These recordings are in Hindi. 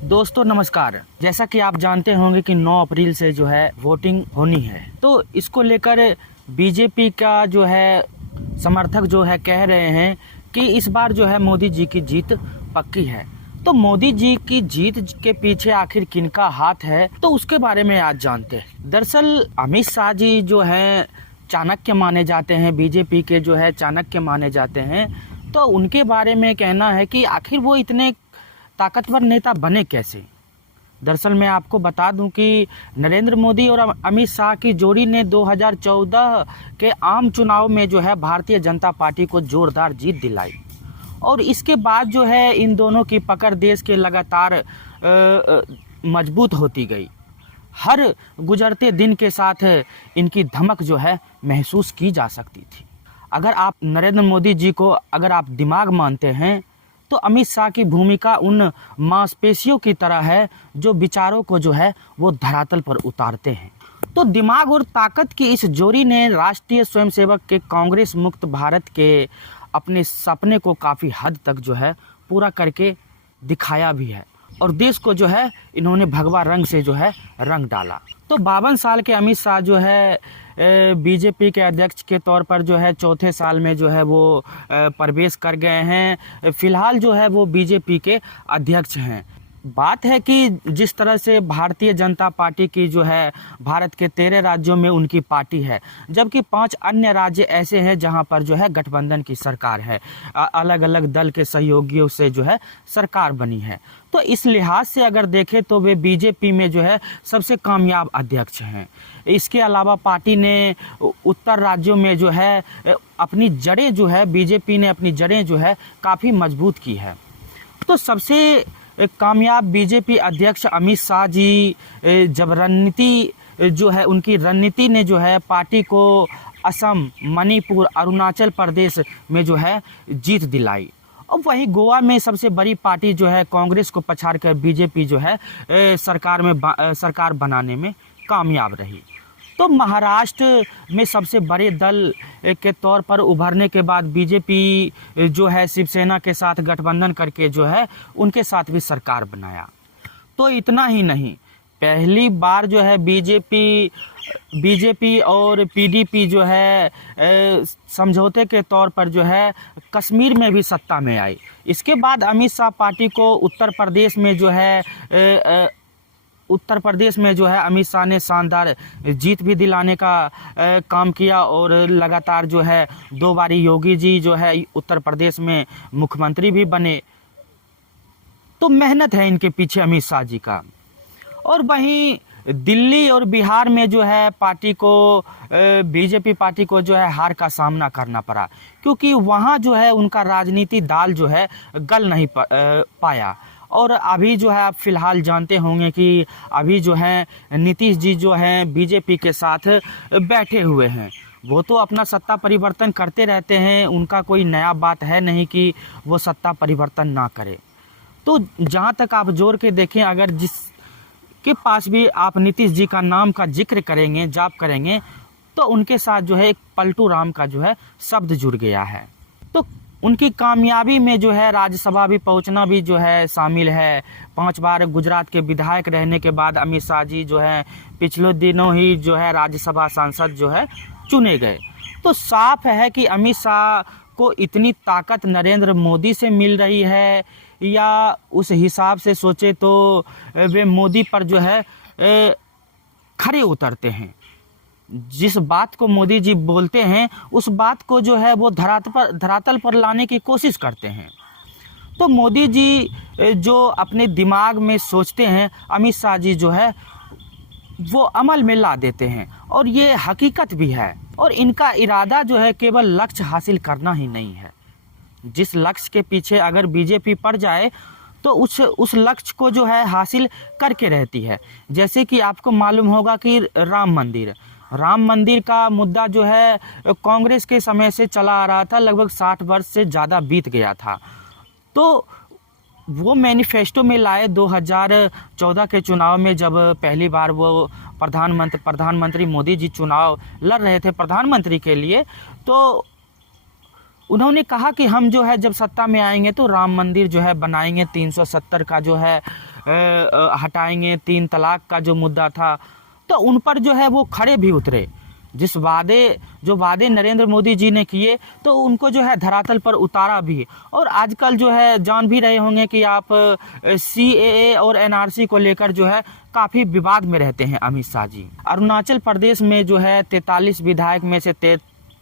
दोस्तों नमस्कार। जैसा कि आप जानते होंगे कि 9 अप्रैल से जो है वोटिंग होनी है, तो इसको लेकर बीजेपी का जो है समर्थक जो है कह रहे हैं कि इस बार जो है मोदी जी की जीत पक्की है। तो मोदी जी की जीत के पीछे आखिर किनका हाथ है, तो उसके बारे में आज जानते हैं। दरअसल अमित शाह जी जो हैं चाणक्य माने जाते हैं, बीजेपी के जो है चाणक्य माने जाते हैं। तो उनके बारे में कहना है कि आखिर वो इतने ताकतवर नेता बने कैसे। दरअसल मैं आपको बता दूं कि नरेंद्र मोदी और अमित शाह की जोड़ी ने 2014 के आम चुनाव में जो है भारतीय जनता पार्टी को जोरदार जीत दिलाई और इसके बाद जो है इन दोनों की पकड़ देश के लगातार मजबूत होती गई। हर गुजरते दिन के साथ इनकी धमक जो है महसूस की जा सकती थी। अगर आप नरेंद्र मोदी जी को अगर आप दिमाग मानते हैं तो अमित शाह की भूमिका उन मांसपेशियों की तरह है जो विचारों को जो है वो धरातल पर उतारते हैं। तो दिमाग और ताकत की इस जोड़ी ने राष्ट्रीय स्वयंसेवक के कांग्रेस मुक्त भारत के अपने सपने को काफ़ी हद तक जो है पूरा करके दिखाया भी है और देश को जो है इन्होंने भगवा रंग से जो है रंग डाला। तो 52 साल के अमित शाह जो है बीजेपी के अध्यक्ष के तौर पर जो है चौथे साल में जो है वो प्रवेश कर गए हैं। फिलहाल जो है वो बीजेपी के अध्यक्ष हैं। बात है कि जिस तरह से भारतीय जनता पार्टी की जो है भारत के 13 राज्यों में उनकी पार्टी है, जबकि 5 अन्य राज्य ऐसे हैं जहां पर जो है गठबंधन की सरकार है, अलग अलग दल के सहयोगियों से जो है सरकार बनी है। तो इस लिहाज से अगर देखें तो वे बीजेपी में जो है सबसे कामयाब अध्यक्ष हैं। इसके अलावा पार्टी ने उत्तर राज्यों में जो है अपनी जड़ें जो है बीजेपी ने अपनी जड़ें जो है काफ़ी मजबूत की है। तो सबसे कामयाब बीजेपी अध्यक्ष अमित शाह जी जब रणनीति जो है उनकी रणनीति ने जो है पार्टी को असम, मणिपुर, अरुणाचल प्रदेश में जो है जीत दिलाई और वहीं गोवा में सबसे बड़ी पार्टी जो है कांग्रेस को पछाड़कर बीजेपी जो है सरकार बनाने में कामयाब रही। तो महाराष्ट्र में सबसे बड़े दल के तौर पर उभरने के बाद बीजेपी जो है शिवसेना के साथ गठबंधन करके जो है उनके साथ भी सरकार बनाया। तो इतना ही नहीं, पहली बार जो है बीजेपी और पीडीपी जो है समझौते के तौर पर जो है कश्मीर में भी सत्ता में आई। इसके बाद अमित शाह पार्टी को उत्तर प्रदेश में जो है अमित शाह ने शानदार जीत भी दिलाने का काम किया और लगातार जो है 2 बारी योगी जी जो है उत्तर प्रदेश में मुख्यमंत्री भी बने। तो मेहनत है इनके पीछे अमित शाह जी का। और वहीं दिल्ली और बिहार में जो है बीजेपी पार्टी को जो है हार का सामना करना पड़ा, क्योंकि वहाँ जो है उनका राजनीति दाल जो है गल नहीं पाया। और अभी जो है आप फिलहाल जानते होंगे कि अभी जो है नीतीश जी जो हैं बीजेपी के साथ बैठे हुए हैं। वो तो अपना सत्ता परिवर्तन करते रहते हैं, उनका कोई नया बात है नहीं कि वो सत्ता परिवर्तन ना करे। तो जहाँ तक आप जोड़ के देखें, अगर जिसके पास भी आप नीतीश जी का नाम का जिक्र करेंगे, जाप करेंगे, तो उनके साथ जो है एक पलटू राम का जो है शब्द जुड़ गया है। तो उनकी कामयाबी में जो है राज्यसभा भी पहुंचना भी जो है शामिल है। 5 बार गुजरात के विधायक रहने के बाद अमित शाह जी जो है पिछले दिनों ही जो है राज्यसभा सांसद जो है चुने गए। तो साफ है कि अमित शाह को इतनी ताकत नरेंद्र मोदी से मिल रही है, या उस हिसाब से सोचे तो वे मोदी पर जो है खरे उतरते हैं। जिस बात को मोदी जी बोलते हैं उस बात को जो है वो धरातल पर लाने की कोशिश करते हैं। तो मोदी जी जो अपने दिमाग में सोचते हैं, अमित शाह जी जो है वो अमल में ला देते हैं और ये हकीकत भी है। और इनका इरादा जो है केवल लक्ष्य हासिल करना ही नहीं है। जिस लक्ष्य के पीछे अगर बीजेपी पड़ जाए तो उस लक्ष्य को जो है हासिल करके रहती है। जैसे कि आपको मालूम होगा कि राम मंदिर का मुद्दा जो है कांग्रेस के समय से चला आ रहा था, लगभग 60 वर्ष से ज़्यादा बीत गया था। तो वो मैनिफेस्टो में लाए 2014 के चुनाव में, जब पहली बार वो प्रधानमंत्री मोदी जी चुनाव लड़ रहे थे प्रधानमंत्री के लिए, तो उन्होंने कहा कि हम जो है जब सत्ता में आएंगे तो राम मंदिर जो है बनाएंगे, 370 का जो है हटाएंगे, 3 तलाक का जो मुद्दा था, तो उन पर जो है वो खड़े भी उतरे। जो वादे नरेंद्र मोदी जी ने किए तो उनको जो है धरातल पर उतारा भी। और आजकल जो है जान भी रहे होंगे कि आप CAA और NRC को लेकर जो है काफ़ी विवाद में रहते हैं अमित शाह जी। अरुणाचल प्रदेश में जो है 43 विधायक में से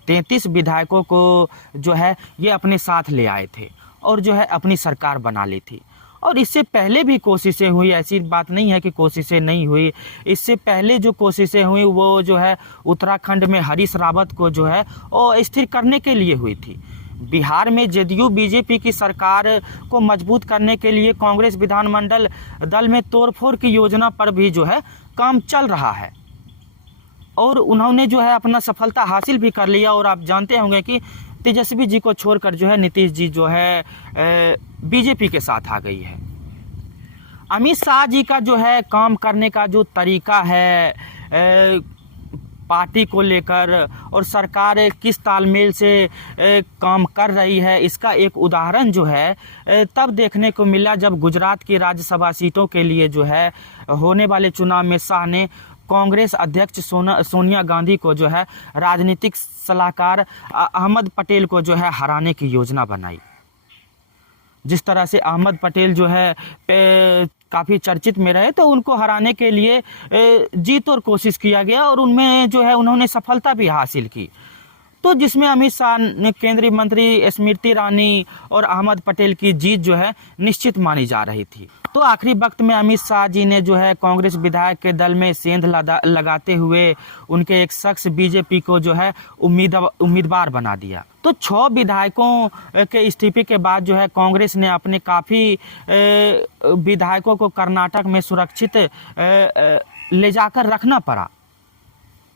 33 विधायकों को जो है ये अपने साथ ले आए थे और जो है अपनी सरकार बना ली थी। और इससे पहले भी कोशिशें हुई, ऐसी बात नहीं है कि कोशिशें नहीं हुई। इससे पहले जो कोशिशें हुई वो जो है उत्तराखंड में हरीश रावत को जो है वो स्थिर करने के लिए हुई थी। बिहार में JDU BJP की सरकार को मजबूत करने के लिए कांग्रेस विधानमंडल दल में तोड़फोड़ की योजना पर भी जो है काम चल रहा है और उन्होंने जो है अपना सफलता हासिल भी कर लिया। और आप जानते होंगे कि तेजस्वी जी को छोड़कर जो है नीतीश जी जो है BJP के साथ आ गई है। अमित शाह जी का जो है काम करने का जो तरीका है पार्टी को लेकर और सरकार किस तालमेल से काम कर रही है, इसका एक उदाहरण जो है तब देखने को मिला जब गुजरात की राज्यसभा सीटों के लिए जो है होने वाले चुनाव में शाह ने कांग्रेस अध्यक्ष सोनिया गांधी को जो है राजनीतिक सलाहकार अहमद पटेल को जो है हराने की योजना बनाई। जिस तरह से अहमद पटेल जो है काफ़ी चर्चित में रहे तो उनको हराने के लिए जीत और कोशिश किया गया और उनमें जो है उन्होंने सफलता भी हासिल की। तो जिसमें अमित शाह ने केंद्रीय मंत्री स्मृति ईरानी और अहमद पटेल की जीत जो है निश्चित मानी जा रही थी। तो आखिरी वक्त में अमित शाह जी ने जो है कांग्रेस विधायक के दल में सेंध लगाते हुए उनके एक शख्स BJP को जो है उम्मीदवार बना दिया। तो 6 विधायकों के इस्तीफे के बाद जो है कांग्रेस ने अपने काफ़ी विधायकों को कर्नाटक में सुरक्षित ले जाकर रखना पड़ा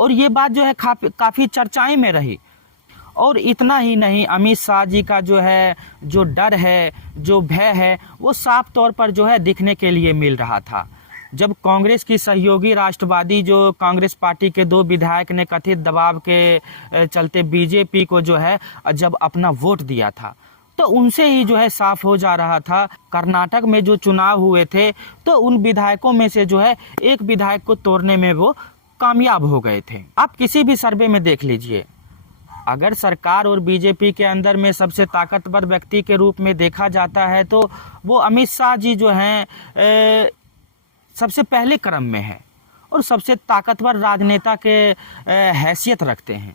और ये बात जो है काफ़ी चर्चाएं में रही। और इतना ही नहीं, अमित शाह जी का जो है जो डर है, जो भय है, वो साफ तौर पर जो है दिखने के लिए मिल रहा था। जब कांग्रेस की सहयोगी राष्ट्रवादी जो कांग्रेस पार्टी के 2 विधायक ने कथित दबाव के चलते BJP को जो है जब अपना वोट दिया था तो उनसे ही जो है साफ हो जा रहा था। कर्नाटक में जो चुनाव हुए थे तो उन विधायकों में से जो है एक विधायक को तोड़ने में वो कामयाब हो गए थे। आप किसी भी सर्वे में देख लीजिए, अगर सरकार और BJP के अंदर में सबसे ताकतवर व्यक्ति के रूप में देखा जाता है तो वो अमित शाह जी जो हैं सबसे पहले क्रम में है और सबसे ताकतवर राजनेता के हैसियत रखते हैं।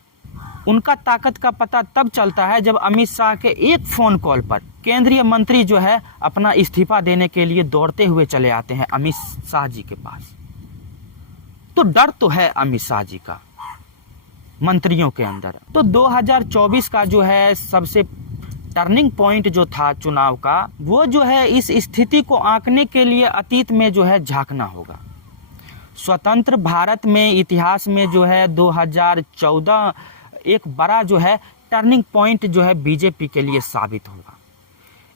उनका ताकत का पता तब चलता है जब अमित शाह के एक फ़ोन कॉल पर केंद्रीय मंत्री जो है अपना इस्तीफा देने के लिए दौड़ते हुए चले आते हैं अमित शाह जी के पास। तो डर तो है अमित शाह जी का मंत्रियों के अंदर। तो 2024 का जो है सबसे टर्निंग पॉइंट जो था चुनाव का, वो जो है इस स्थिति को आंकने के लिए अतीत में जो है झांकना होगा। स्वतंत्र भारत में इतिहास में जो है 2014 एक बड़ा जो है टर्निंग पॉइंट जो है BJP के लिए साबित होगा।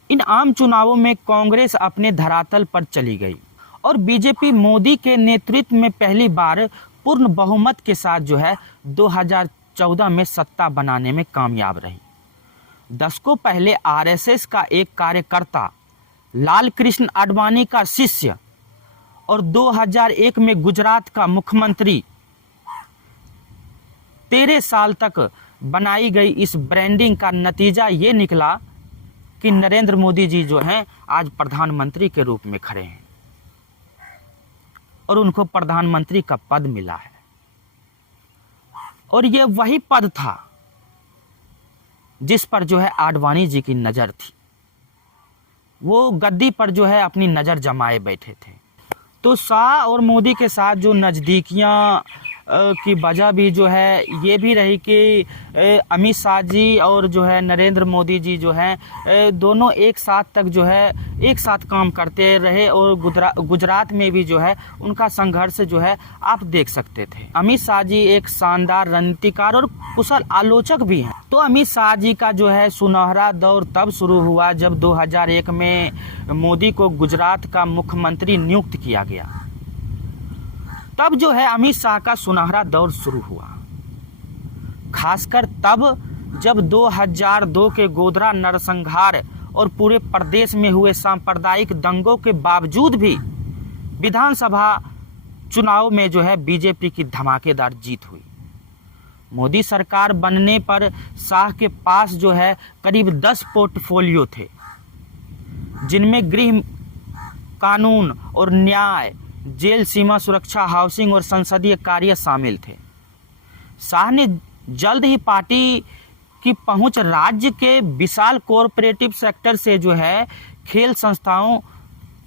इन आम चुनावों में कांग्रेस अपने धरातल पर चली गई और BJP मोदी के नेतृत्व में पहली बार पूर्ण बहुमत के साथ जो है 2014 में सत्ता बनाने में कामयाब रही। दशकों पहले RSS का एक कार्यकर्ता, लाल कृष्ण आडवाणी का शिष्य और 2001 में गुजरात का मुख्यमंत्री 13 साल तक बनाई गई इस ब्रांडिंग का नतीजा ये निकला कि नरेंद्र मोदी जी जो हैं आज प्रधानमंत्री के रूप में खड़े हैं और उनको प्रधानमंत्री का पद मिला है। और ये वही पद था जिस पर जो है आडवाणी जी की नज़र थी। वो गद्दी पर जो है अपनी नज़र जमाए बैठे थे। तो शाह और मोदी के साथ जो नज़दीकियाँ की वजह भी जो है ये भी रही कि अमित शाह जी और जो है नरेंद्र मोदी जी जो हैं दोनों एक साथ तक जो है एक साथ काम करते रहे और गुजरात में भी जो है उनका संघर्ष जो है आप देख सकते थे। अमित शाह जी एक शानदार रणनीतिकार और कुशल आलोचक भी हैं। तो अमित शाह जी का जो है सुनहरा दौर तब शुरू हुआ जब 2001 में मोदी को गुजरात का मुख्यमंत्री नियुक्त किया गया। तब जो है अमित शाह का सुनहरा दौर शुरू हुआ, खासकर तब जब 2002 के गोधरा नरसंहार और पूरे प्रदेश में हुए सांप्रदायिक दंगों के बावजूद भी विधानसभा चुनाव में जो है बीजेपी की धमाकेदार जीत हुई। मोदी सरकार बनने पर शाह के पास जो है करीब 10 पोर्टफोलियो थे, जिनमें गृह, कानून और न्याय, जेल, सीमा सुरक्षा, हाउसिंग और संसदीय कार्य शामिल थे। शाह ने जल्द ही पार्टी की पहुंच राज्य के विशाल कॉरपोरेटिव सेक्टर से जो है खेल संस्थाओं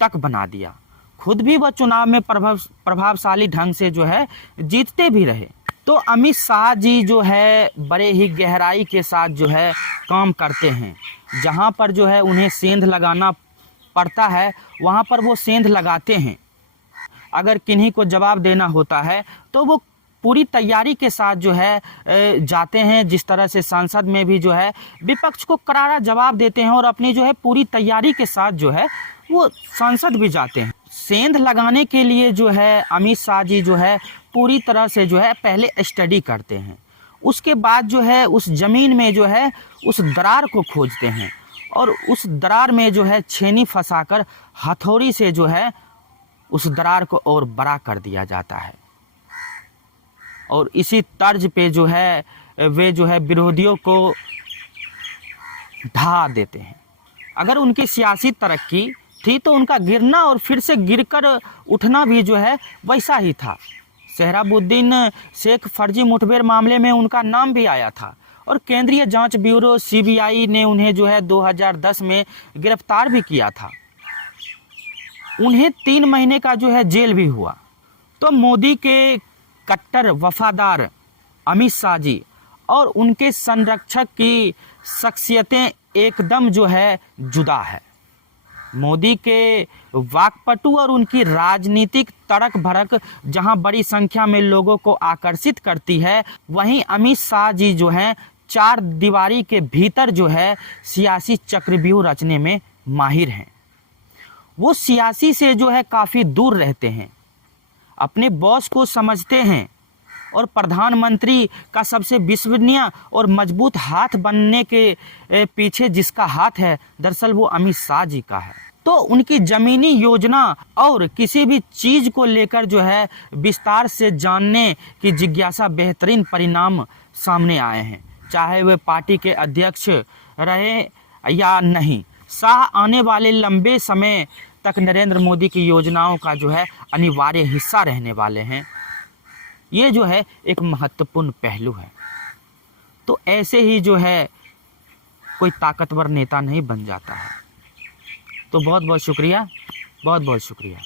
तक बना दिया। खुद भी वह चुनाव में प्रभावशाली ढंग से जो है जीतते भी रहे। तो अमित शाह जी जो है बड़े ही गहराई के साथ जो है काम करते हैं। जहां पर जो है उन्हें सेंध लगाना पड़ता है वहां पर वो सेंध लगाते हैं। अगर किन्हीं को जवाब देना होता है तो वो पूरी तैयारी के साथ जो है जाते हैं। जिस तरह से संसद में भी जो है विपक्ष को करारा जवाब देते हैं और अपनी जो है पूरी तैयारी के साथ जो है वो संसद भी जाते हैं। सेंध लगाने के लिए जो है अमित शाह जी जो है पूरी तरह से जो है पहले स्टडी करते हैं। उसके बाद जो है उस ज़मीन में जो है उस दरार को खोजते हैं और उस दरार में जो है छेनी फंसाकर हथौड़ी से जो है उस दरार को और बड़ा कर दिया जाता है। और इसी तर्ज पे जो है वे जो है विरोधियों को ढा देते हैं। अगर उनकी सियासी तरक्की थी तो उनका गिरना और फिर से गिरकर उठना भी जो है वैसा ही था। सोहराबुद्दीन शेख फर्जी मुठभेड़ मामले में उनका नाम भी आया था और केंद्रीय जांच ब्यूरो सीबीआई ने उन्हें जो है 2010 में गिरफ्तार भी किया था। उन्हें 3 महीने का जो है जेल भी हुआ। तो मोदी के कट्टर वफादार अमित शाह जी और उनके संरक्षक की शख्सियतें एकदम जो है जुदा है। मोदी के वाकपटु और उनकी राजनीतिक तड़क भड़क जहां बड़ी संख्या में लोगों को आकर्षित करती है, वहीं अमित शाह जी जो हैं 4 दीवारी के भीतर जो है सियासी चक्रव्यूह रचने में माहिर हैं। वो सियासी से जो है काफ़ी दूर रहते हैं, अपने बॉस को समझते हैं और प्रधानमंत्री का सबसे विश्वसनीय और मजबूत हाथ बनने के पीछे जिसका हाथ है दरअसल वो अमित शाह जी का है। तो उनकी ज़मीनी योजना और किसी भी चीज़ को लेकर जो है विस्तार से जानने की जिज्ञासा बेहतरीन परिणाम सामने आए हैं, चाहे वे पार्टी के अध्यक्ष रहे या नहीं। शाह आने वाले लंबे समय तक नरेंद्र मोदी की योजनाओं का जो है अनिवार्य हिस्सा रहने वाले हैं। ये जो है एक महत्वपूर्ण पहलू है। तो ऐसे ही जो है कोई ताकतवर नेता नहीं बन जाता है। तो बहुत बहुत शुक्रिया, बहुत बहुत शुक्रिया।